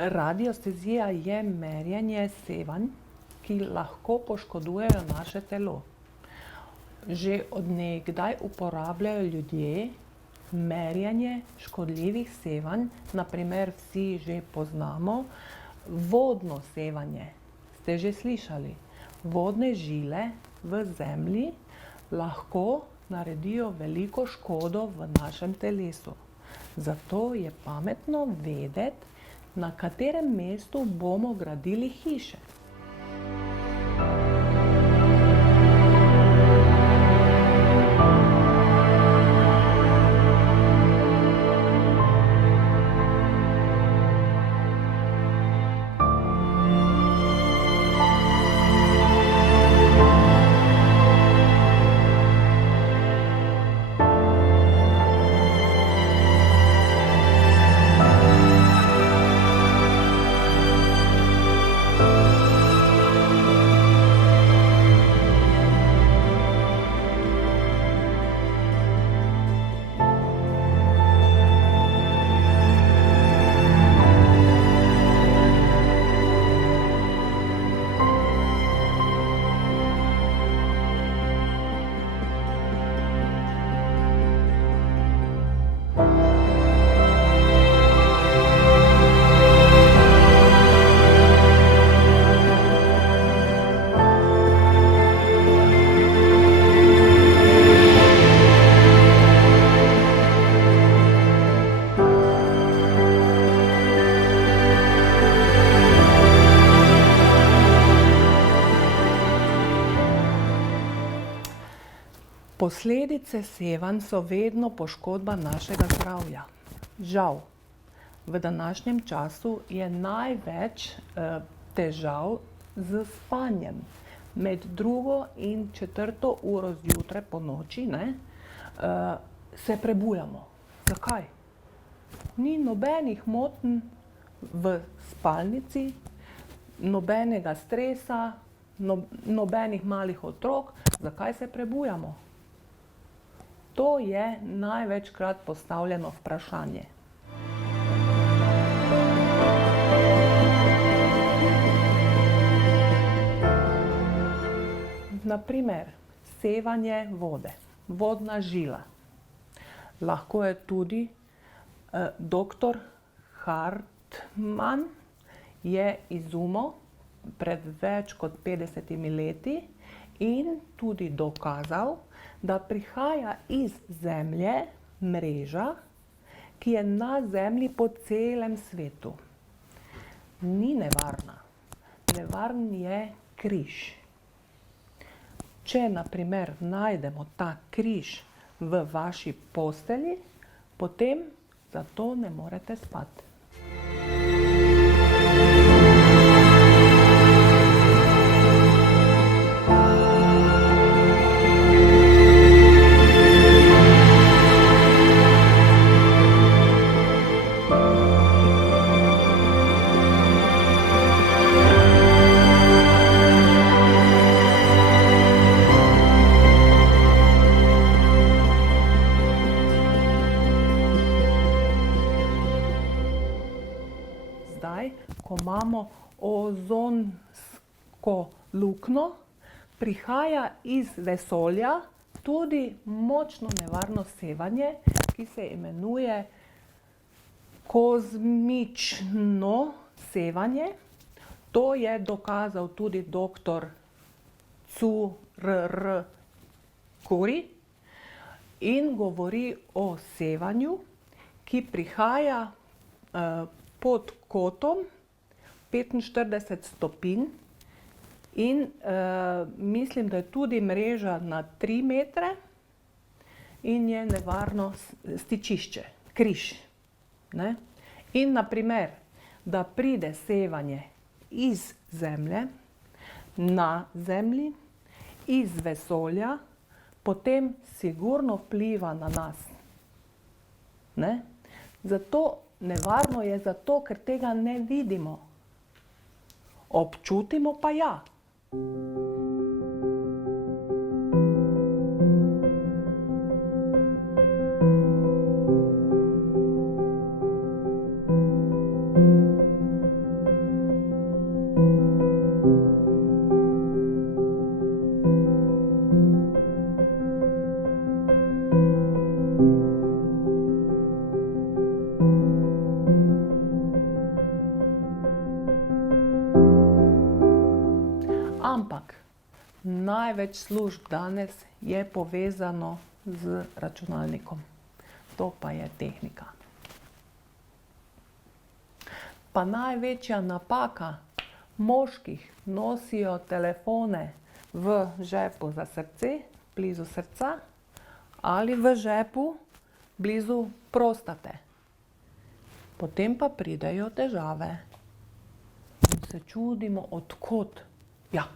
Radiestezija je merjenje sevanj, ki lahko poškodujejo naše telo. Že od nekdaj uporabljajo ljudje merjenje škodljivih sevanj, na primer vsi že poznamo vodno sevanje. Ste že slišali? Vodne žile v zemlji lahko naredijo veliko škodo v našem telesu. Zato je pametno vedeti, na katerem mestu bomo gradili hiše. Posledice sevanj so vedno poškodba našega zdravja. Žal, v današnjem času je največ težav s spanjem. Med 2. in 4. uro zjutraj po noči se prebujamo. Zakaj? Ni nobenih motenj v spalnici, nobenega stresa, nobenih malih otrok. Zakaj se prebujamo? To je največkrat postavljeno vprašanje. Na primer, sevanje vode, vodna žila. Lahko je tudi doktor Hartmann je izumil pred več kot 50 leti in tudi dokazal, da prihaja iz Zemlje mreža, ki je na Zemlji po celem svetu. Ni nevarna. Nevaren je križ. Če na primer najdemo ta križ v vaši postelji, potem zato ne morete spati. Zdaj, ko imamo ozonsko luknjo, prihaja iz vesolja tudi močno nevarno sevanje, ki se imenuje kozmično sevanje. To je dokazal tudi doktor C.R.R. Curie in govori o sevanju, ki prihaja pod kotom 45 stopinj in mislim, da je tudi mreža na 3 metre in je nevarno stičišče, križ. In na primer, da pride sevanje iz Zemlje na Zemlji iz vesolja, potem sigurno vpliva na nas. Ne? Zato nevarno je zato, ker tega ne vidimo. Občutimo pa ja. Ampak največ služb danes je povezano z računalnikom. To pa je tehnika. Pa največja napaka moških nosijo telefone v žepu za srce, blizu srca, ali v žepu blizu prostate. Potem pa pridejo težave in se čudimo, od kod. Ja.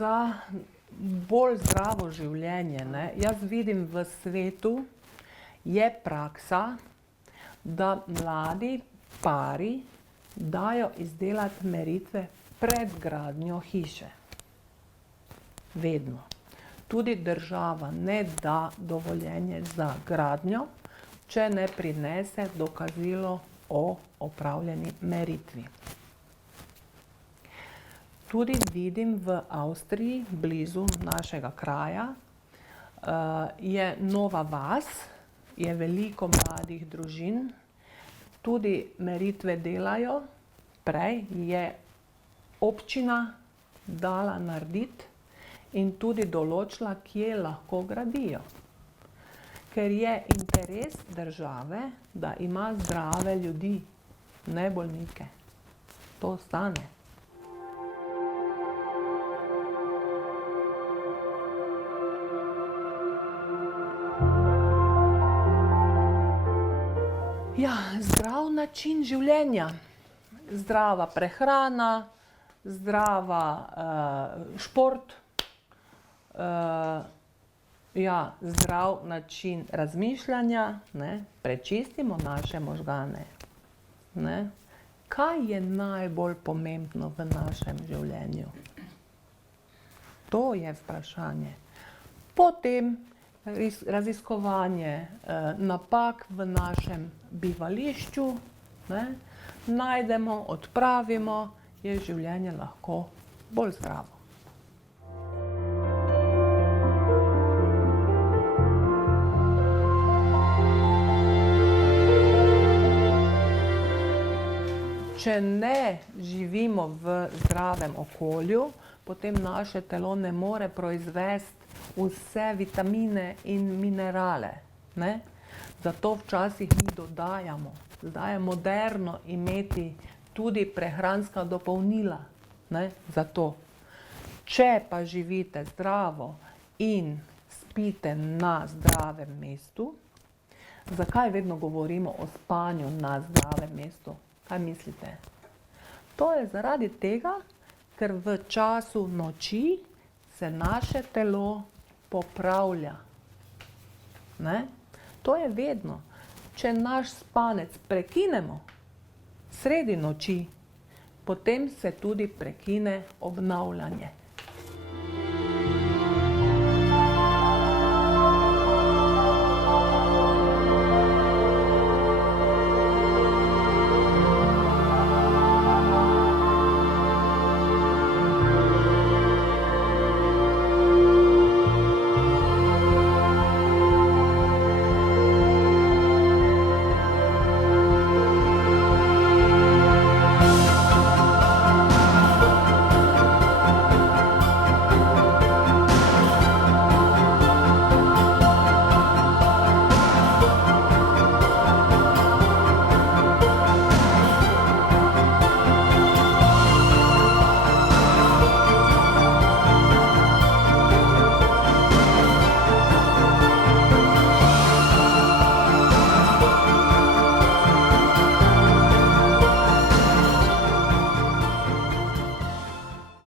Za bolj zdravo življenje, jaz vidim v svetu, je praksa, da mladi pari dajo izdelati meritve pred gradnjo hiše. Vedno. Tudi država ne da dovoljenje za gradnjo, če ne prinese dokazilo o opravljeni meritvi. Tudi vidim v Avstriji, blizu našega kraja, je nova vas, je veliko mladih družin, tudi meritve delajo. Prej je občina dala narediti in tudi določila, kje lahko gradijo. Ker je interes države, da ima zdrave ljudi, ne bolnike. To stane. Ja, zdrav način življenja, zdrava prehrana, zdrava šport, zdrav način razmišljanja, prečistimo naše možgane. Kaj je najbolj pomembno v našem življenju? To je vprašanje. Potem raziskovanje napak v našem bivališču, najdemo, odpravimo, je življenje lahko bolj zdravo. Če ne živimo v zdravem okolju, potem naše telo ne more proizvesti vse vitamine in minerale, ne? Zato včasih mi dodajamo. Zdaj je moderno imeti tudi prehranska dopolnila, ne? Zato. Če pa živite zdravo in spite na zdravem mestu, zakaj vedno govorimo o spanju na zdravem mestu? Kaj mislite? To je zaradi tega, ker v času noči se naše telo popravlja. Ne? To je vedno. Če naš spanec prekinemo sredi noči, potem se tudi prekine obnavljanje.